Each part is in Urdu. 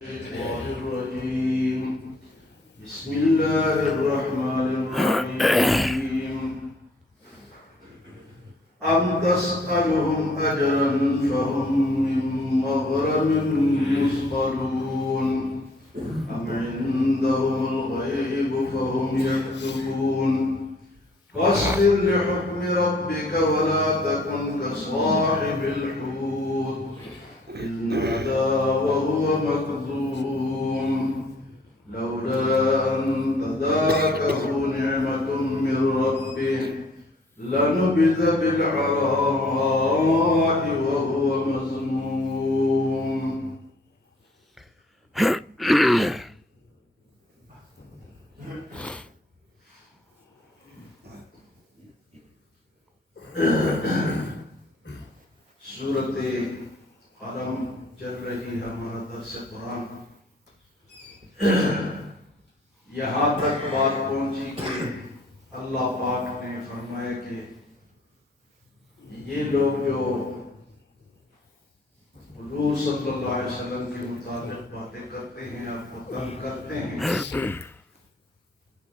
الشيطان الرجيم. بسم الله الرحمن الرحيم. أم تسألهم أجرا فهم من مغرم مثقلون أم عندهم الغيب فهم يكتبون فاصبر لحكم ربك ولا تكن كصاحب الحوت إذ نادى وهو مكظوم لولا أن تداركه نعمة من ربه لنبذ بالعراء وهو مذموم. سورت قلم چل رہی ہے ہمارا درس قرآن. یہاں تک بات پہنچی کہ اللہ پاک نے فرمایا کہ یہ لوگ جو حضور صلی اللہ علیہ وسلم کے متعلق باتیں کرتے ہیں، آپ کو تنگ کرتے ہیں،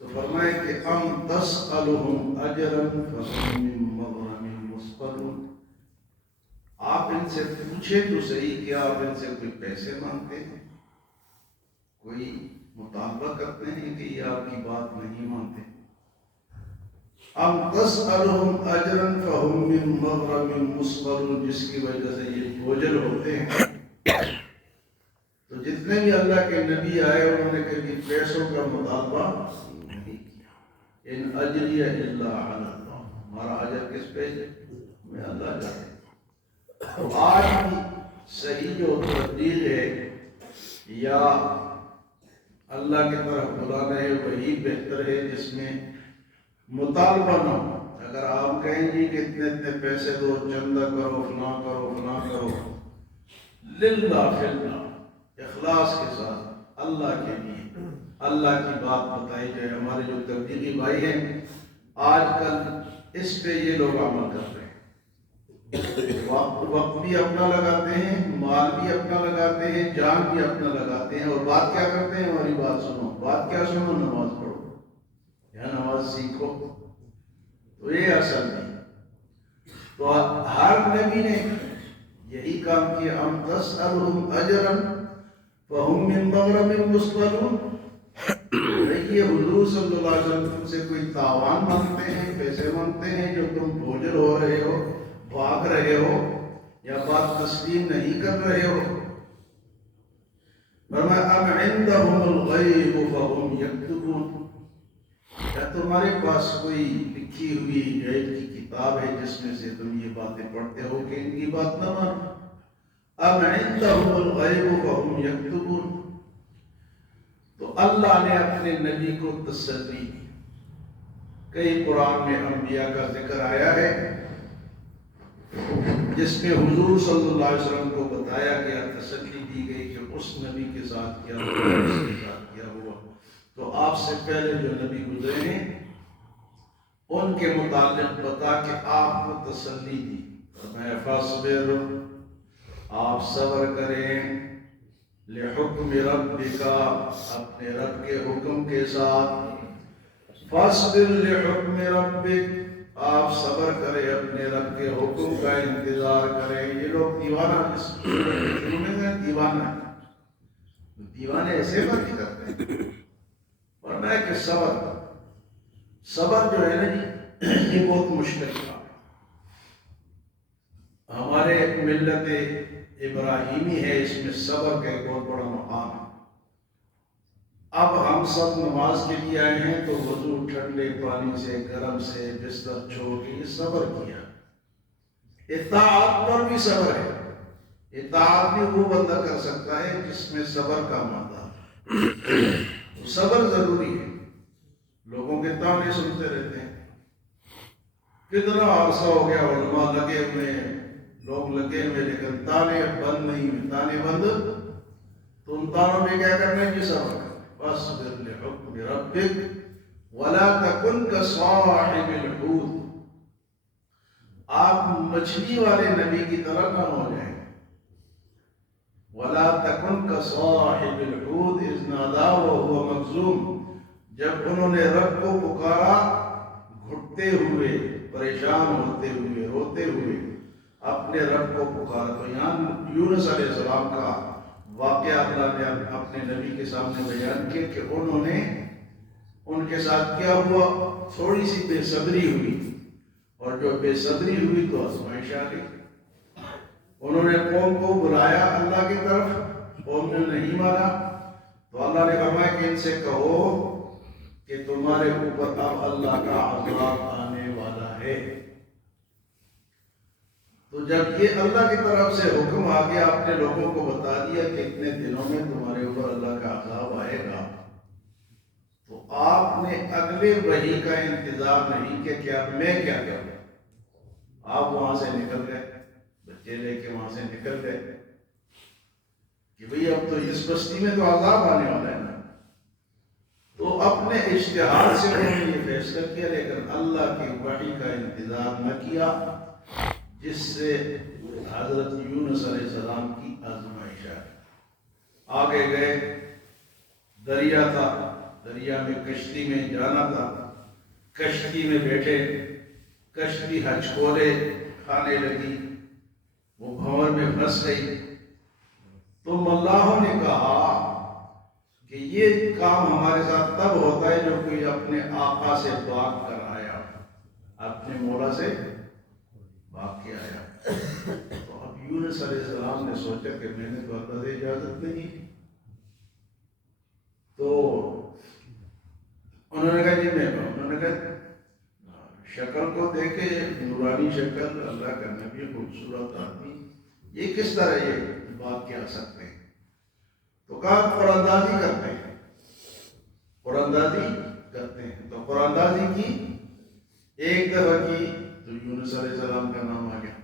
تو فرمایا کہ ام تسألهم اجرا فهم من مغرم مثقلون. آپ ان سے پوچھیں تو صحیح کہ آپ ان سے کوئی پیسے مانگتے ہیں، کوئی مطالبہ کرتے ہیں کہ یہ آپ کی بات نہیں مانتے. ام تسألهم اجرا فهم من مغرم مثقلون، جس کی وجہ سے یہ بوجھل ہوتے ہیں. تو جتنے بھی اللہ کے نبی آئے انہوں نے کبھی پیسوں کا مطالبہ نہیں کیا. ان اجریہ الا علی اللہ، ہمارا اجر کس پہ ہے؟ میں اللہ جانے. آج بھی صحیح جو تبلیغ ہے یا اللہ کی طرف بلانا ہے وہی بہتر ہے جس میں مطالبہ نہ ہو. اگر آپ کہیں گے کہ اتنے اتنے پیسے دو، چندہ کرو، فلاں کرو، فلاں کرو، للہ فی اللہ، اخلاص کے ساتھ اللہ کے لیے اللہ کی بات بتائی جائے. ہمارے جو تبلیغی بھائی ہیں آج کل اس پہ یہ لوگ عمل کر رہے ہیں. وقت بھی اپنا لگاتے ہیں، مال بھی اپنا لگاتے ہیں، جان بھی اپنا لگاتے ہیں، اور بات کیا کرتے ہیں؟ ہماری بات سنو. بات کیا سنو؟ نماز پڑھو یا نماز سیکھو. تو یہ اصل نہیں. تو ہر نبی نے یہی کام کیا. ام تسألهم اجرا فهم من مغرم مثقلون. یہ حضور صلی اللہ علیہ وسلم سے کوئی تاوان مانگتے ہیں، پیسے مانگتے ہیں جو تم بوجھل ہو رہے ہو، بھاگ رہے ہو یا بات تسلیم نہیں کر رہے ہو. فرمایا ام عندهم الغیب فهم یکتبون، کیا تمہارے پاس کوئی لکھی ہوئی غیب کی کتاب ہے جس میں سے تم یہ باتیں پڑھتے ہو کہ ان کی بات نہ مانو؟ ام عندهم الغیب فهم یکتبون. تو اللہ نے اپنے نبی کو تسلی دی. کئی قرآن میں انبیاء کا ذکر آیا ہے جس میں حضور صلی اللہ علیہ وسلم کو بتایا گیا، تسلی دی گئی کہ اس نبی کے ساتھ کیا ہوا، اس کے ساتھ کیا ہوا. تو آپ سے پہلے جو نبی گزرے ہیں ان کے متعلق بتا کے آپ کو تسلی دی. فرمایا فاصبر، آپ صبر کریں، لحکم ربک، اپنے رب کے حکم کے ساتھ. فاصبر لحکم ربک، آپ صبر کریں، اپنے رب کے حکم کا انتظار کریں. یہ لوگ دیوانہ دیوانے ایسے بات کرتے ہیں. فرمایا کہ صبر جو ہے نا جی، یہ بہت مشکل کام ہے. ہمارے ملت ابراہیمی ہے، اس میں صبر کا ایک بہت بڑا مقام ہے. اب ہم سب نماز کے لیے آئے ہیں تو وضو ٹھنڈے پانی سے، گرم سے، بستر چھوڑ کے یہ صبر کیا. اطاعت پر بھی صبر ہے. اطاعت بھی وہ بندہ کر سکتا ہے جس میں صبر کا مادہ. صبر ضروری ہے. لوگوں کے تانے سنتے رہتے ہیں. کتنا عرصہ ہو گیا علماء لگے ہوئے ہیں، لوگ لگے ہوئے، لیکن تانے بند نہیں ہوئے. تانے بند تو ان تانوں میں کیا کرنا ہے؟ صبر کرنا. فاصبر لحکم ربک ولا تکن کصاحب الحوت، آپ مچھلی والے نبی کی طرح نہ ہو جائیں. ولا تکن کصاحب الحوت اذ نادى وهو مکظوم، جب انہوں نے رب کو پکارا گھٹتے ہوئے، پریشان ہوتے ہوئے، روتے ہوئے اپنے رب کو پکارا۔ تو یہاں یونس علیہ السلام کا واقعہ اللہ نے اپنے نبی کے سامنے بیان کیا کہ انہوں نے، ان کے ساتھ کیا ہوا، تھوڑی سی بے صبری ہوئی، اور جو بے صبری ہوئی تو آزمائش آ گئی۔ انہوں نے قوم کو بلایا اللہ کی طرف، قوم نے نہیں مانا، تو اللہ نے فرمایا کہ ان سے کہو کہ تمہارے اوپر اب اللہ کا عذاب آنے والا ہے۔ تو جب یہ اللہ کی طرف سے حکم آ گیا، آپ نے لوگوں کو بتا دیا کہ اتنے دنوں میں تمہارے اوپر اللہ کا عذاب آئے گا، تو آپ نے اگلے وحی کا انتظار نہیں کیا کہ اب میں کیا کروں۔ آپ وہاں سے نکل گئے، بچے لے کے وہاں سے نکل گئے کہ بھئی اب تو اس بستی میں تو عذاب آنے والا ہے نا۔ تو اپنے اشتہار سے انہوں نے یہ فیصلہ کیا، لیکن اللہ کی وحی کا انتظار نہ کیا، جس سے حضرت یونس علیہ السلام کی آزمائش آگے گئے۔ دریا تھا، دریا میں کشتی میں جانا تھا، کشتی میں بیٹھے، کشتی ہچکولے کھانے لگی، وہ بھنور میں پھنس گئی۔ تو ملاحوں نے کہا کہ یہ کام ہمارے ساتھ تب ہوتا ہے جو کوئی اپنے آقا سے بھاگ کر آیا، اپنے مولا سے بھاگ کے آیا۔ تو اب یونس علیہ السلام نے سوچا کہ میں نے تو اللہ سے اجازت نہیں، تو انہوں نے کہا جی میں، انہوں نے کہا شکل کو دیکھے، نورانی شکل، اللہ کا نبی، خوبصورت آدمی، یہ کس طرح یہ بات کہہ سکتے ہیں؟ تو کہا قراندازی کرتے ہیں، قراندازی کرتے ہیں۔ تو قراندازی کی، ایک دفعہ کی تو یونس علیہ السلام کا نام آ گیا،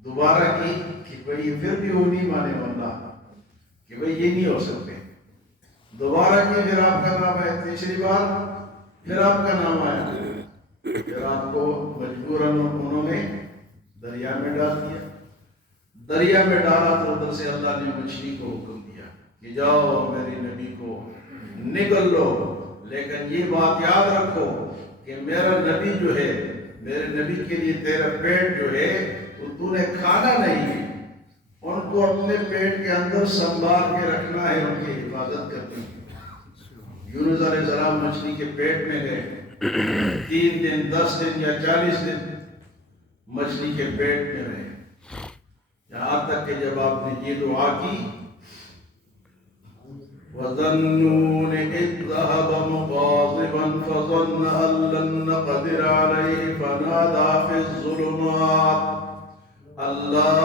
دوبارہ کی کہ بھئی پھر بھی وہ نہیں مانے والا کہ بھئی یہ نہیں ہو سکتے، دوبارہ کی پھر آپ کا نام آیا، تیسری بار پھر آپ کا نام آیا، پھر آپ کو مجبوراً انہوں نے دریا میں ڈال دیا۔ دریا میں ڈالا تو ادھر سے اللہ نے مچھلی کو حکم دیا کہ جاؤ میری نبی کو نگل لو، لیکن یہ بات یاد رکھو کہ میرا نبی جو ہے، میرے نبی کے لیے تیرا پیٹ جو ہے وہ تو نے کھانا نہیں ہے، ان کو اپنے پیٹ کے اندر سنبھال کے رکھنا ہے، ان کی حفاظت کرنی ہے۔ یونس علیہ السلام مچھلی کے پیٹ میں گئے، 3 دن 10 دن یا 40 دن مچھلی کے پیٹ میں رہے، یہاں تک کہ جب آپ نے یہ دعا کی وَظَنُّونِ إِذْ ذَهَبَ مُغَاضِبًا فَظَنَّ أَن لَّن نَّقْدِرَ عَلَيْهِ فَنَادَىٰ فِي الظُّلُمَاتِ أَن لَّا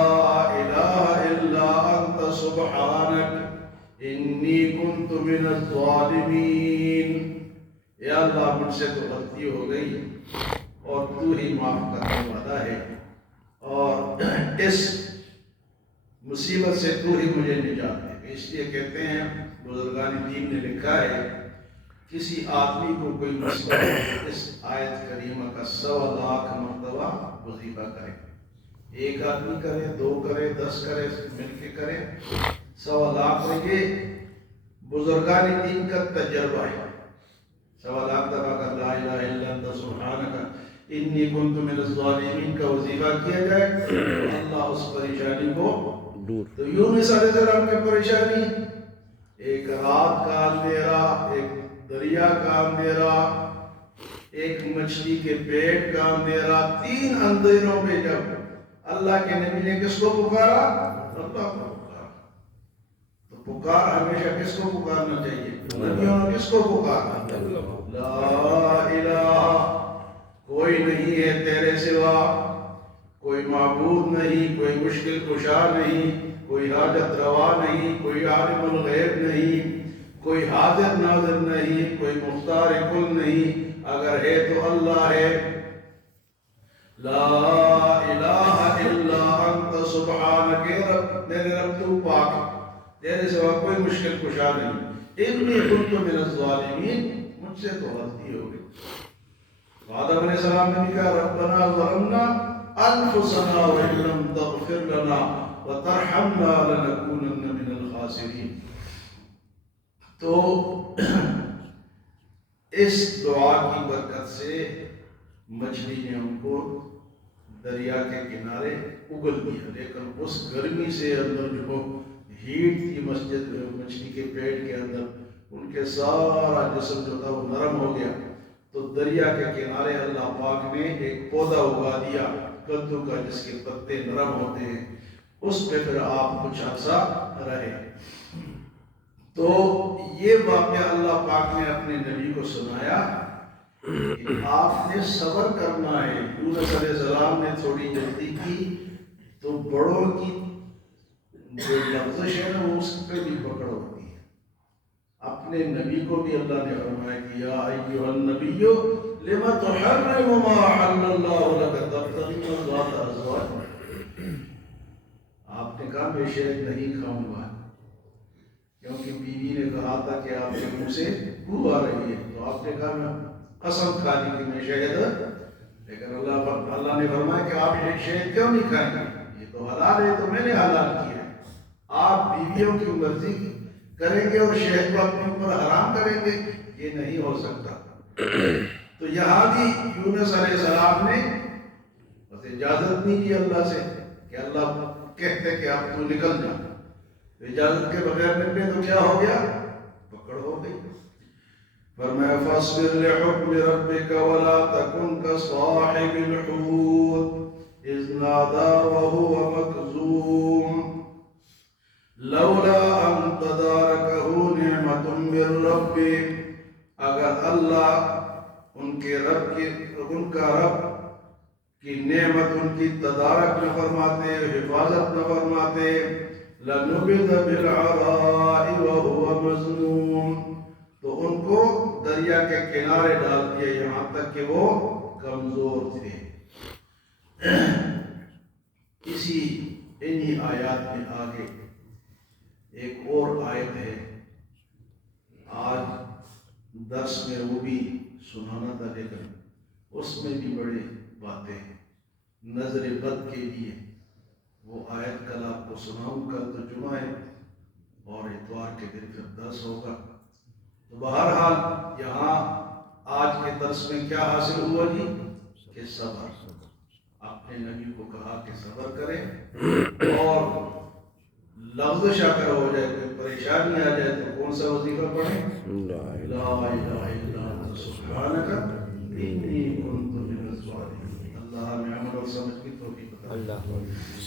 إِلَٰهَ إِلَّا أَنتَ سُبْحَانَكَ إِنِّي كُنتُ مِنَ الظَّالِمِينَ۔ اے اللہ مجھ سے تو غلطی ہو گئی اور تو ہی معاف کرنے والا ہے، اور اس مصیبت سے تو ہی مجھے نجات دے۔ اس لیے کہتے ہیں، بزرگان دین نے لکھا ہے، کسی آدمی کو کوئی مسئلہ ہو، اس آیت کریمہ کا 100 لاکھ مرتبہ وظیفہ کرے، ایک آدمی کرے، 2 کرے، 10 کرے، مل کے کرے، 100 لاکھ ہو۔ یہ بزرگان دین کا تجربہ ہے، 100 لاکھ دفعہ کا لا الہ الا انت سبحانک انی کنت من الظالمین کا وظیفہ کیا جائے تو اللہ اس پریشانی کو دور۔ تو یونس علیہ السلام کی پریشانی، ایک رات کا اندھیرا، ایک دریا کا اندھیرا، ایک مچھلی کے پیٹ کا اندھیرا، 3 اندھیروں میں جب اللہ کے نبی نے کس کو پکارا؟ اللہ کو پکارا۔ تو پکار ہمیشہ کس کو پکارنا چاہیے؟ نبیوں نے کس کو پکارا؟ لا الہ، کوئی نہیں ہے تیرے سوا، کوئی معبود نہیں، کوئی مشکل کشا نہیں، کوئی حاجت روا نہیں، کوئی عالم الغیب نہیں، کوئی حاضر ناظر نہیں، کوئی مختار کل نہیں، اگر ہے تو اللہ ہے۔ لا الہ الا انت سبحانک، میرے رب تو پاک، تیرے سوا کوئی مشکل کشا نہیں، انی کنت من الظالمین، مجھ سے تو غلطی ہو گئی۔ آدم علیہ السلام نے کہا ربنا ظلمنا انفسنا وان لم تغفر لنا وترحمنا لنكونن من الخاسرین. تو اس دعا کی برکت سے مچھلی نے ان کو دریا کے کنارے اگل دیا. لیکن اس گرمی سے اندر جو ہیٹ تھی مچھلی کے پیٹ کے اندر، ان کے سارا جسم جو تھا وہ نرم ہو گیا. تو دریا کے کنارے اللہ پاک نے ایک پودا اگا دیا کدو کا، جس کے پتے نرم ہوتے ہیں. اس پہ پھر آپ کچھ عرصہ رہے. تو یہ واقعہ اللہ پاک نے اپنے نبی کو سنایا کہ آپ نے صبر کرنا ہے. یونس علیہ السلام نے تھوڑی جلدی کی تو بڑوں کی جو لفظش ہے نا وہ اس پہ بھی پکڑ ہوتی ہے. اپنے نبی کو بھی اللہ نے فرمایا کہ یا ایھا النبی لما تحرم ما احل اللہ لک تبتغی مرضات ازواجک. آپ نے کہا میں شہد نہیں کھاؤں گا، کیونکہ بیوی نے کہا تھا کہ آپ کے منہ سے بو آ رہی ہے. تو آپ نے کہا میں قسم کھا لی کہ میں شہد، لیکن اللہ نے فرمایا کہ آپ شہد کیوں نہیں کھائیں گے؟ یہ تو حلال ہے، تو میں نے حلال کیا ہے. آپ بیویوں کی مرضی کریں گے اور شہد کو اپنے اوپر حرام کریں گے؟ یہ نہیں ہو سکتا. تو یہاں بھی یونس علیہ السلام نے بس اجازت نہیں کی اللہ سے کہ اللہ کہتے کہ آپ تو نکل جا. اجازت کے بغیر نکلے تو کیا ہو گیا؟ پکڑ ہو گئی. فرمایا فاصبر لحکم ربک ولا تکن کصاحب الحوت اذ نادى وهو مكظوم لولا ان تدارکہ نعمت من ربہ. اگر اللہ ان کا رب کی نعمت ان کی تدارک نہ فرماتے، حفاظت نہ فرماتے، لنبذ بالعراء وهو مذموم، تو ان کو دریا کے کنارے ڈال دیا یہاں تک کہ وہ کمزور تھے. انہی آیات میں آگے ایک اور آیت ہے، آج درس میں وہ بھی سنانا تھا لیکن اس میں بھی بڑی باتیں ہیں. نظر بد کے لیے وہ آیت کل آپ کو سناؤں. کل تو جمعہ ہے اور اتوار کے دن پھر درس ہوگا. تو بہرحال یہاں آج کے درس میں کیا حاصل ہوا جی؟ کہ صبر. اپنے نبی کو کہا کہ صبر کرے، اور لفظ اگر ہو جائے، کوئی پریشانی آ جائے تو کون سا وظیفہ پڑھیں؟ لا الہ الا انت سبحانک انی کنت من الظالمین. اللہ ہمیں عمل اور سمجھ کی توفیق عطا فرمائے.